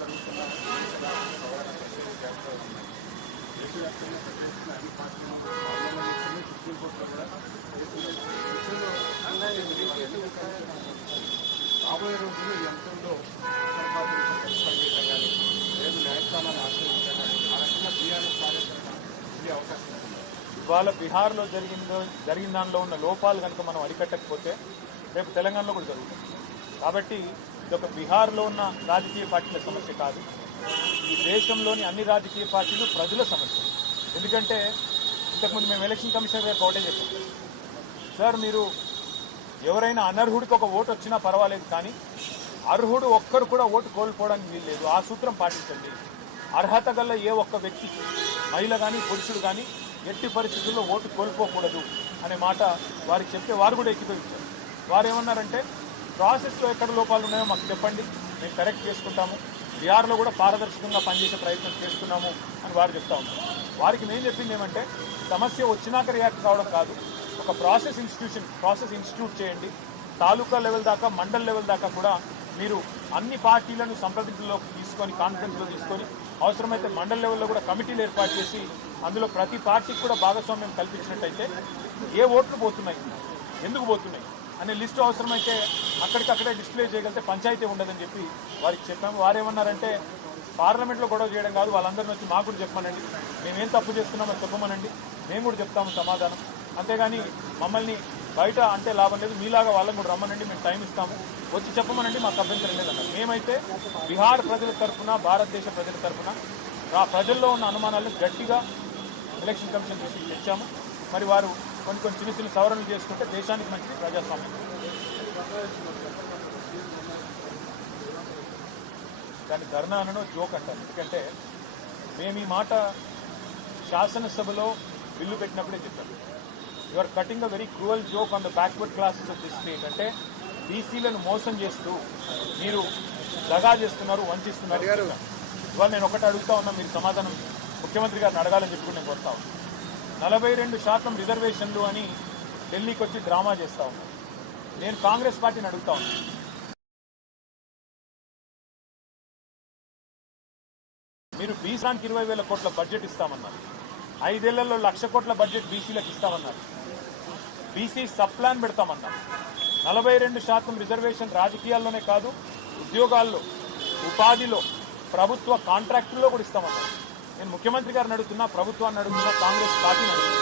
జరుగుతున్న ఎన్నికల సవరణ చేస్తూ ఉన్నాయి దేశవ్యాప్తంగా అన్ని పార్టీలు సుప్రీంకోర్టులో కూడా రాబోయే రోజుల్లో ఈ అంశంలో కానీ లేదు న్యాయస్థానాన్ని ఆశ్రయించడం కానీ ఆ రకంగా బీఆర్ఎస్ ఉండే అవకాశం ఉంది ఇవాళ బీహార్లో జరిగిందో జరిగిన దానిలో ఉన్న లోపాలు కనుక మనం అరికట్టకపోతే రేపు తెలంగాణలో కూడా జరుగుతుంది. కాబట్టి ఇదొక ఒక బీహార్లో ఉన్న రాజకీయ పార్టీల సమస్య కాదు. ఈ దేశంలోని అన్ని రాజకీయ పార్టీలు ప్రజల సమస్య. ఎందుకంటే ఇంతకుముందు మేము ఎలక్షన్ కమిషనర్ గారికి ఒకటే చెప్పాం సార్ మీరు ఎవరైనా అనర్హుడికి ఒక ఓటు వచ్చినా పర్వాలేదు కానీ అర్హుడు ఒక్కరు కూడా ఓటు కోల్పోవడానికి వీల్లేదు ఆ సూత్రం పాటించండి. అర్హత గల ఏ ఒక్క వ్యక్తి మహిళ కానీ పురుషుడు కానీ ఎట్టి పరిస్థితుల్లో ఓటు కోల్పోకూడదు అనే మాట వారికి చెప్తే వారు కూడా ఎక్కిపోయించారు వారు ఏమన్నారంటే ప్రాసెస్లో ఎక్కడ లోపాలు ఉన్నాయో మాకు చెప్పండి. మేము కరెక్ట్ చేసుకుంటాము. బీఆర్లో కూడా పారదర్శకంగా పనిచేసే ప్రయత్నం చేస్తున్నాము అని వారు చెప్తా ఉన్నారు. వారికి మేము చెప్పింది ఏమంటే సమస్య వచ్చినాక రియాక్ట్ కావడం కాదు. ఒక ప్రాసెస్ ఇన్స్టిట్యూషన్ ప్రాసెస్ ఇన్స్టిట్యూట్ చేయండి. తాలూకా లెవెల్ దాకా మండల్ లెవెల్ దాకా కూడా మీరు అన్ని పార్టీలను సంప్రదింపులో తీసుకొని కాన్ఫరెన్స్లో తీసుకొని అవసరమైతే మండల్ లెవెల్లో కూడా కమిటీలు ఏర్పాటు చేసి అందులో ప్రతి పార్టీకి కూడా భాగస్వామ్యం కల్పించినట్టయితే ఏ ఓట్లు పోతున్నాయి? ఎందుకు పోతున్నాయి? అనే లిస్టు అవసరమైతే అక్కడికక్కడే డిస్ప్లే చేయగలిగితే పంచాయతీ ఉండదని చెప్పి వారికి చెప్పాము. వారేమన్నారంటే పార్లమెంట్లో గొడవ చేయడం కాదు వాళ్ళందరినీ వచ్చి మాకు కూడా చెప్పమనండి. మేమేం తప్పు చేస్తున్నామో చెప్పమనండి. మేము కూడా చెప్తాము సమాధానం. అంతేగాని మమ్మల్ని బయట అంటే లాభం లేదు మీలాగా వాళ్ళని కూడా రమ్మనండి మేము టైం ఇస్తాము. వచ్చి చెప్పమనండి మాకు అభ్యంతరం లేదన్నారు. మేమైతే బీహార్ ప్రజల తరఫున భారతదేశ ప్రజల తరఫున ఆ ప్రజల్లో ఉన్న అనుమానాలను గట్టిగా ఎలక్షన్ కమిషన్ చేసి తెచ్చాము. మరి వారు కొన్ని కొన్ని చిన్న చిన్న సవరణలు చేసుకుంటే దేశానికి మంచిది ప్రజాస్వామ్యం దాన్ని ధర్నా అనను జోక్ అంటారు ఎందుకంటే మేము ఈ మాట శాసనసభలో బిల్లు పెట్టినప్పుడే చెప్పాను. You are cutting a very cruel joke on the backward classes of this state అంటే బీసీలను మోసం చేస్తూ మీరు దగా చేస్తున్నారు వంచిస్తున్నారు ఇవాళ నేను ఒకటి అడుగుతా ఉన్నా మీరు సమాధానం ముఖ్యమంత్రి గారిని అడగాలని చెప్పి నేను కోరుతా ఉన్నా. నలభై రెండు శాతం రిజర్వేషన్లు అని ఢిల్లీకి వచ్చి డ్రామా చేస్తా ఉన్నాను నేను కాంగ్రెస్ పార్టీని అడుగుతా మీరు బీసానికి ఇరవై వేల కోట్ల బడ్జెట్ ఇస్తామన్నారు. ఐదేళ్ళలో లక్ష కోట్ల బడ్జెట్ బీసీలకు ఇస్తామన్నారు. బీసీ సబ్ ప్లాన్ పెడతామన్నారు. నలభై రెండు శాతం రిజర్వేషన్ రాజకీయాల్లోనే కాదు ఉద్యోగాల్లో ఉపాధిలో ప్రభుత్వ కాంట్రాక్టుల్లో కూడా ఇస్తామన్నారు. నేను ముఖ్యమంత్రి గారిని అడుగుతున్నా ప్రభుత్వాన్ని అడుగుతున్నా కాంగ్రెస్ పార్టీని అడుగుతున్నా.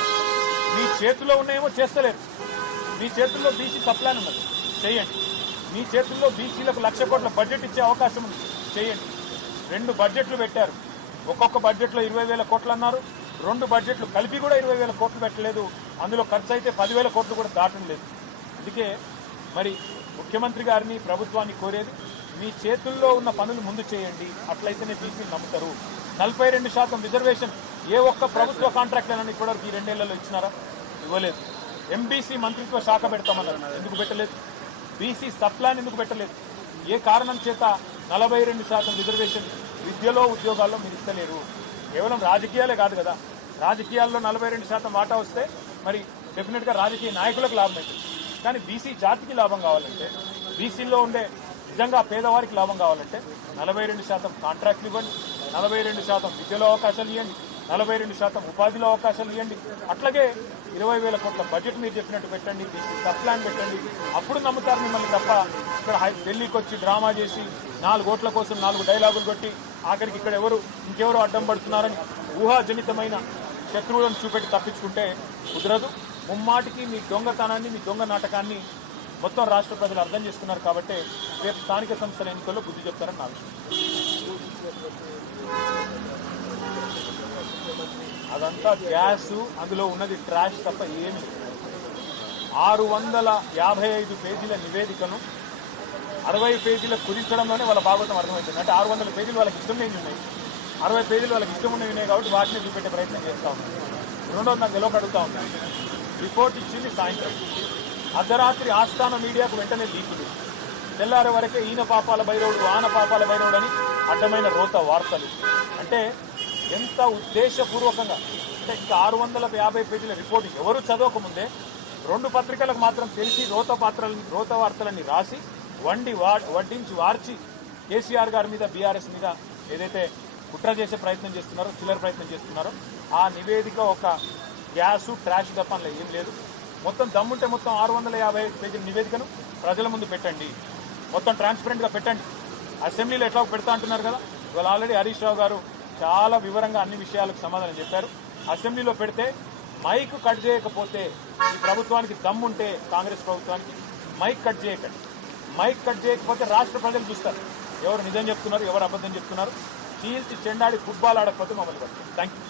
మీ చేతుల్లో ఉన్నాయేమో చేస్తలేరు. మీ చేతుల్లో బీసీ సప్లాన్ ఉన్నది. చేయండి. మీ చేతుల్లో బీసీలకు లక్ష కోట్ల బడ్జెట్ ఇచ్చే అవకాశం ఉంది. చేయండి. రెండు బడ్జెట్లు పెట్టారు. ఒక్కొక్క బడ్జెట్లో ఇరవై వేల కోట్లు అన్నారు. రెండు బడ్జెట్లు కలిపి కూడా ఇరవై వేల కోట్లు పెట్టలేదు. అందులో ఖర్చు అయితే పదివేల కోట్లు కూడా దాటం లేదు. అందుకే మరి ముఖ్యమంత్రి గారిని ప్రభుత్వాన్ని కోరేది మీ చేతుల్లో ఉన్న పనులు ముందు చేయండి. అట్లయితేనే బీసీలు నమ్ముతారు. నలభై రెండు శాతం రిజర్వేషన్ ఏ ఒక్క ప్రభుత్వ కాంట్రాక్ట్ ఇప్పటివరకు ఈ రెండేళ్ళలో ఇచ్చినారా? ఇవ్వలేదు. ఎంబీసీ మంత్రిత్వ శాఖ పెడతామన్నారు. ఎందుకు పెట్టలేదు? బీసీ సప్లాన్ ఎందుకు పెట్టలేదు? ఏ కారణం చేత నలభై రెండు శాతం రిజర్వేషన్ విద్యలో ఉద్యోగాల్లో మీరు ఇస్తలేరు? కేవలం రాజకీయాలే కాదు కదా. రాజకీయాల్లో నలభై రెండు శాతం వాటా వస్తే మరి డెఫినెట్గా రాజకీయ నాయకులకు లాభం అవుతుంది కానీ బీసీ జాతికి లాభం కావాలంటే బీసీలో ఉండే నిజంగా పేదవారికి లాభం కావాలంటే నలభై రెండు శాతం కాంట్రాక్ట్లు ఇవ్వండి. నలభై రెండు శాతం విద్యలో అవకాశాలు ఇవ్వండి. నలభై రెండు శాతం ఉపాధిలో అవకాశాలు ఇవ్వండి. అట్లాగే ఇరవై వేల కోట్ల బడ్జెట్ మీరు చెప్పినట్టు పెట్టండి సబ్ ప్లాన్ పెట్టండి. అప్పుడు నమ్ముతారు మిమ్మల్ని తప్ప ఇక్కడ హై- ఢిల్లీకి వచ్చి డ్రామా చేసి నాలుగు ఓట్ల కోసం నాలుగు డైలాగులు కొట్టి ఆఖరికి ఇక్కడ ఎవరు ఇంకెవరు అడ్డం పడుతున్నారని ఊహాజనితమైన శత్రువులను చూపెట్టి తప్పించుకుంటే కుదరదు. ముమ్మాటికి మీ దొంగతనాన్ని మీ దొంగ నాటకాన్ని మొత్తం రాష్ట్ర ప్రజలు అర్థం చేసుకున్నారు కాబట్టి రేపు స్థానిక సంస్థల ఎన్నికల్లో బుద్ధి చెప్తారని నా విషయం అదంతా గ్యాస్ అందులో ఉన్నది ట్రాష్ తప్ప ఏమి. ఆరు వందల యాభై ఐదు పేజీల నివేదికను అరవై పేజీల కుదించడంలోనే వాళ్ళ భాగవతం అర్థమవుతుంది. అంటే ఆరు వందల పేజీలు వాళ్ళకి ఇష్టం లేని ఉన్నాయి. అరవై పేజీలు వాళ్ళకి ఇష్టం ఉన్నవి ఉన్నాయి కాబట్టి వాటిని చూపెట్టే ప్రయత్నం చేస్తా ఉన్నాను రెండోది నాకు గెలవక అడుగుతా ఉన్నాను రిపోర్ట్ ఇచ్చింది సాయంత్రం. అర్ధరాత్రి ఆస్థాన మీడియాకు వెంటనే లీకులు తెల్లారే వరకే ఈయన పాపాల బైరవుడు ఆన పాపాల బైరవుడు అని అడ్డమైన రోత వార్తలు. అంటే ఎంత ఉద్దేశపూర్వకంగా? అంటే ఇంకా ఆరు వందల యాభై పేజీల రిపోర్ట్ ఎవరు చదవకముందే రెండు పత్రికలకు మాత్రం తెలిసి రోత పాత్రలని రోత వార్తలని రాసి వండి వా వడ్డించి వార్చి కేసీఆర్ గారి మీద బీఆర్ఎస్ మీద ఏదైతే కుట్ర చేసే ప్రయత్నం చేస్తున్నారో చిల్లర ప్రయత్నం చేస్తున్నారో ఆ నివేదిక ఒక గ్యాసు ట్రాష్ తప్ప ఏం లేదు. మొత్తం దమ్ముంటే మొత్తం ఆరు వందల యాభై పేజీల నివేదికను ప్రజల ముందు పెట్టండి. మొత్తం ట్రాన్స్పరెంట్గా పెట్టండి. అసెంబ్లీలో ఎట్లా పెడతా అంటున్నారు కదా? ఇవాళ ఆల్రెడీ హరీష్ రావు గారు చాలా వివరంగా అన్ని విషయాలకు సమాధానం చెప్పారు. అసెంబ్లీలో పెడితే మైక్ కట్ చేయకపోతే ఈ ప్రభుత్వానికి దమ్ముంటే కాంగ్రెస్ ప్రభుత్వానికి మైక్ కట్ చేయకండి. మైక్ కట్ చేయకపోతే రాష్ట్ర ప్రజలు చూస్తారు. ఎవరు నిజం చెప్తున్నారు ఎవరు అబద్ధం చెప్తున్నారు? చీల్చి చెండాడి ఫుట్బాల్ ఆడకపోతే మమ్మల్ని పడుతుంది థ్యాంక్ యూ